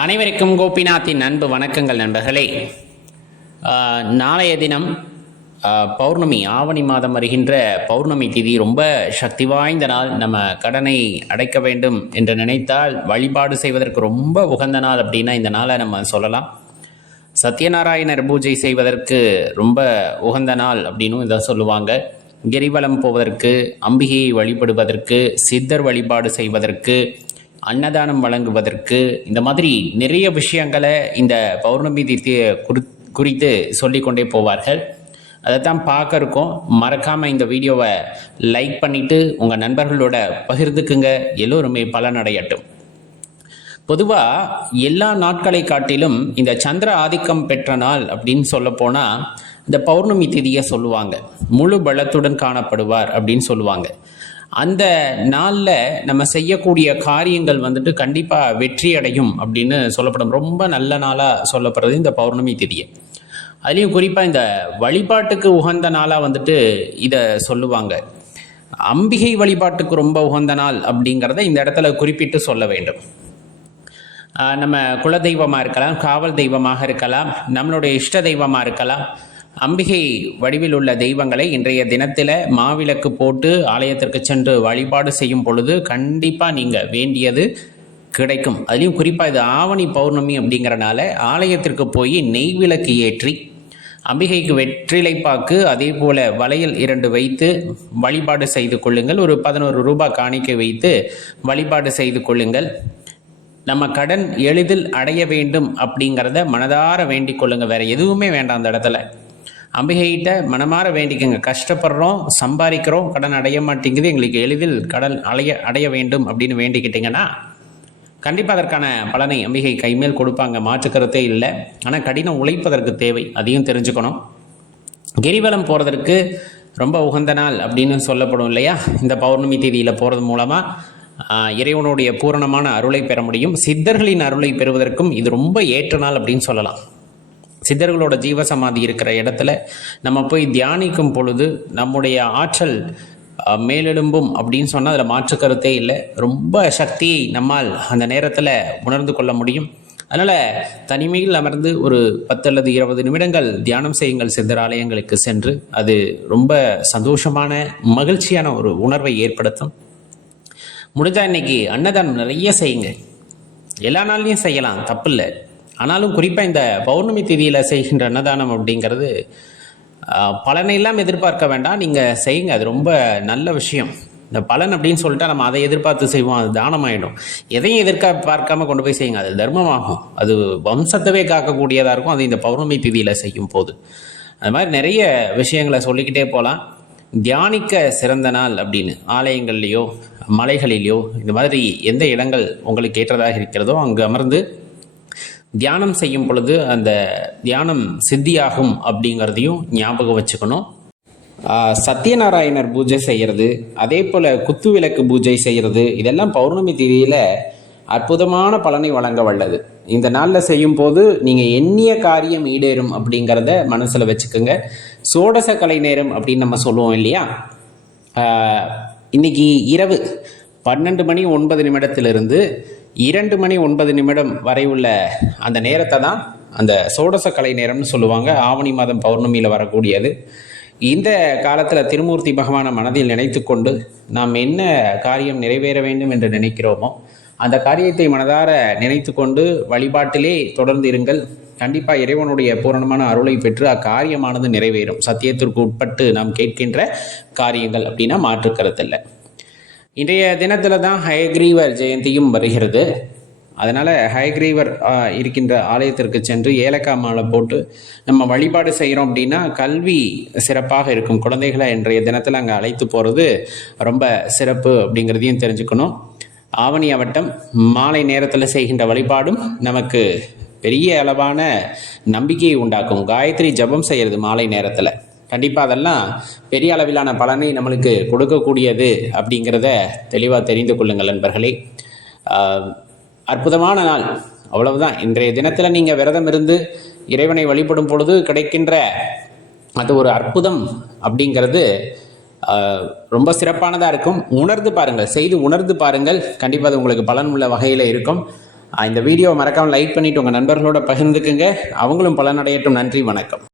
அனைவருக்கும் கோபிநாத்தின் அன்பு வணக்கங்கள் நண்பர்களே. நாளைய தினம் பௌர்ணமி ஆவணி மாதம் வருகின்ற பௌர்ணமி திதி ரொம்ப சக்தி வாய்ந்த நாள். நம்ம கடனை அடைக்க வேண்டும் என்று நினைத்தால் வழிபாடு செய்வதற்கு ரொம்ப உகந்த நாள் அப்படின்னா இந்த நாளை நம்ம சொல்லலாம். சத்யநாராயணர் பூஜை செய்வதற்கு ரொம்ப உகந்த நாள் அப்படின்னும் இதை சொல்லுவாங்க. கிரிவலம் போவதற்கு அம்பிகையை வழிபடுவதற்கு சித்தர் வழிபாடு செய்வதற்கு அன்னதானம் வழங்குவதற்கு இந்த மாதிரி நிறைய விஷயங்களை இந்த பௌர்ணமி தித்தியை குறி குறித்து சொல்லிக்கொண்டே போவார்கள். அதைத்தான் பார்க்க இருக்கோம். மறக்காமல் இந்த வீடியோவை லைக் பண்ணிவிட்டு உங்கள் நண்பர்களோட பகிர்ந்துக்குங்க. எல்லோருமே பலனடையட்டும். பொதுவாக எல்லா நாட்களை காட்டிலும் இந்த சந்திர ஆதிக்கம் பெற்ற நாள் அப்படின்னு சொல்ல போனால் இந்த பௌர்ணமி திதியை சொல்லுவாங்க. முழு பலத்துடன் காணப்படுவார் அப்படின்னு சொல்லுவாங்க. அந்த நாளில் நம்ம செய்யக்கூடிய காரியங்கள் வந்துட்டு கண்டிப்பாக வெற்றி அடையும் அப்படின்னு சொல்லப்படும். ரொம்ப நல்ல நாளாக சொல்லப்படுறது இந்த பௌர்ணமி திதியை. அதுலேயும் குறிப்பாக இந்த வழிபாட்டுக்கு உகந்த நாளாக வந்துட்டு இதை சொல்லுவாங்க. அம்பிகை வழிபாட்டுக்கு ரொம்ப உகந்த நாள் அப்படிங்கிறத இந்த இடத்துல குறிப்பிட்டு சொல்ல வேண்டும். நம்ம நம்ம குலதெய்வமாக இருக்கலாம் காவல் தெய்வமாக இருக்கலாம் நம்மளுடைய இஷ்ட தெய்வமாக இருக்கலாம் அம்பிகை வடிவில் உள்ள தெய்வங்களை இன்றைய தினத்தில் மாவிளக்கு போட்டு ஆலயத்திற்கு சென்று வழிபாடு செய்யும் பொழுது கண்டிப்பாக நீங்கள் வேண்டியது கிடைக்கும். அதுலேயும் குறிப்பாக இது ஆவணி பௌர்ணமி அப்படிங்கிறனால ஆலயத்திற்கு போய் நெய் விளக்கு ஏற்றி அம்பிகைக்கு வெற்றிலைப்பாக்கு அதே போல் வளையல் இரண்டு வைத்து வழிபாடு செய்து கொள்ளுங்கள். ஒரு பதினோரு ரூபாய் காணிக்கை வைத்து வழிபாடு செய்து கொள்ளுங்கள். நம்ம கடன் எளிதில் அடைய வேண்டும் அப்படிங்கிறத மனதார வேண்டிக் கொள்ளுங்கள் வேறு எதுவுமே வேண்டாம் அந்த இடத்துல. அம்பிகைகிட்ட மனமாற வேண்டிக்கங்க. கஷ்டப்படுறோம் சம்பாதிக்கிறோம் கடன் அடைய மாட்டேங்குது. எங்களுக்கு எளிதில் கடன் அலைய அடைய வேண்டும் அப்படின்னு வேண்டிக்கிட்டீங்கன்னா கண்டிப்பாக அதற்கான பலனை அம்பிகை கைமேல் கொடுப்பாங்க. மாற்றுக்கிறதே இல்லை. ஆனால் கடினம் உழைப்பதற்கு தேவை. அதையும் தெரிஞ்சுக்கணும். கிரிவலம் போகிறதற்கு ரொம்ப உகந்த நாள் அப்படின்னு சொல்லப்படும் இல்லையா? இந்த பௌர்ணமி தேதியில் போகிறது மூலமாக இறைவனுடைய பூரணமான அருளை பெற முடியும். சித்தர்களின் அருளை பெறுவதற்கும் இது ரொம்ப ஏற்ற நாள் அப்படின்னு சொல்லலாம். சித்தர்களோட ஜீவசமாதி இருக்கிற இடத்துல நம்ம போய் தியானிக்கும் பொழுது நம்முடைய ஆற்றல் மேலெழும்பும் அப்படின்னு சொன்னால் அதில் மாற்று கருத்தே இல்லை. ரொம்ப சக்தியை நம்மால் அந்த நேரத்தில் உணர்ந்து கொள்ள முடியும். அதனால் தனிமையில் அமர்ந்து ஒரு பத்து அல்லது இருபது நிமிடங்கள் தியானம் செய்யுங்கள் சித்தர் ஆலயங்களுக்கு சென்று. அது ரொம்ப சந்தோஷமான மகிழ்ச்சியான ஒரு உணர்வை ஏற்படுத்தும். முடிஞ்சா இன்னைக்கு அன்னதானம் நிறைய செய்யுங்க. எல்லா நாள்லையும் செய்யலாம் தப்பில்லை. ஆனாலும் குறிப்பாக இந்த பௌர்ணமி தேதியில் செய்கின்ற அன்னதானம் அப்படிங்கிறது பலனையெல்லாம் பலனை எதிர்பார்க்க வேண்டாம். நீங்கள் செய்யுங்க. அது ரொம்ப நல்ல விஷயம். இந்த பலன் அப்படின்னு சொல்லிட்டா நம்ம அதை எதிர்பார்த்து செய்வோம். அது தானமாயிடும். எதையும் எதிர்க்க பார்க்காம கொண்டு போய் செய்யுங்க. அது தர்மமாகும். அது வம்சத்தவே காக்கக்கூடியதாக இருக்கும். அது இந்த பௌர்ணமி திதியில் செய்யும் போது. அது மாதிரி நிறைய விஷயங்களை சொல்லிக்கிட்டே போகலாம் தியானிக்க சிறந்த நாள் அப்படின்னு. ஆலயங்கள்லேயோ மலைகளிலேயோ இந்த மாதிரி எந்த இடங்கள் உங்களுக்கு ஏற்றதாக இருக்கிறதோ அங்கு அமர்ந்து தியானம் செய்யும் பொழுது அந்த தியானம் சித்தியாகும் அப்படிங்கிறதையும் ஞாபகம் வச்சுக்கணும். சத்யநாராயணர் பூஜை செய்கிறது அதே போல் குத்து விளக்கு பூஜை செய்கிறது இதெல்லாம் பௌர்ணமி தேதியில் அற்புதமான பலனை வழங்க வல்லது. இந்த நாளில் செய்யும் போது நீங்கள் எண்ணிய காரியம் ஈடேறும் அப்படிங்கிறத மனசில் வச்சுக்கோங்க. சோடச கலை நேரம் அப்படின்னு நம்ம சொல்லுவோம் இல்லையா? இன்னைக்கு இரவு பன்னெண்டு மணி ஒன்பது நிமிடத்திலிருந்து இரண்டு மணி ஒன்பது நிமிடம் வரை உள்ள அந்த நேரத்தை தான் அந்த சோடச கலை நேரம்னு சொல்லுவாங்க. ஆவணி மாதம் பௌர்ணமியில் வரக்கூடியது. இந்த காலத்தில் திருமூர்த்தி பகவானை மனதில் நினைத்து கொண்டு நாம் என்ன காரியம் நிறைவேற வேண்டும் என்று நினைக்கிறோமோ அந்த காரியத்தை மனதார நினைத்து கொண்டு வழிபாட்டிலே தொடர்ந்து இருங்கள். கண்டிப்பாக இறைவனுடைய பூரணமான அருளை பெற்று அக்காரியமானது நிறைவேறும். சத்தியத்திற்கு உட்பட்டு நாம் கேட்கின்ற காரியங்கள் அப்படின்னா மாற்றுக்கருத்தில்லை. இன்றைய தினத்தில் தான் ஹயக்ரீவர் ஜெயந்தியும் வருகிறது. அதனால் ஹயக்ரீவர் இருக்கின்ற ஆலயத்திற்கு சென்று ஏலக்காய் மாலை போட்டு நம்ம வழிபாடு செய்கிறோம் அப்படின்னா கல்வி சிறப்பாக இருக்கும். குழந்தைகளை இன்றைய தினத்தில் அங்கே அழைத்து போகிறது ரொம்ப சிறப்பு அப்படிங்கிறதையும் தெரிஞ்சுக்கணும். ஆவணி அவட்டம் மாலை நேரத்தில் செய்கின்ற வழிபாடும் நமக்கு பெரிய அளவான நம்பிக்கையை உண்டாக்கும். காயத்ரி ஜபம் செய்கிறது மாலை நேரத்தில். கண்டிப்பாக அதெல்லாம் பெரிய அளவிலான பலனை நம்மளுக்கு கொடுக்கக்கூடியது அப்படிங்கிறத தெளிவாக தெரிந்து கொள்ளுங்கள் நண்பர்களே. அற்புதமான நாள். அவ்வளவுதான். இன்றைய தினத்தில் நீங்கள் விரதம் இருந்து இறைவனை வழிபடும் பொழுது கிடைக்கின்ற அது ஒரு அற்புதம் அப்படிங்கிறது ரொம்ப சிறப்பானதாக இருக்கும். உணர்ந்து பாருங்கள். செய்து உணர்ந்து பாருங்கள். கண்டிப்பாக அது உங்களுக்கு பலன் உள்ள வகையில் இருக்கும். இந்த வீடியோ மறக்காமல் லைக் பண்ணிவிட்டு உங்கள் நண்பர்களோட பகிர்ந்துக்குங்க. அவங்களும் பலனடையட்டும். நன்றி. வணக்கம்.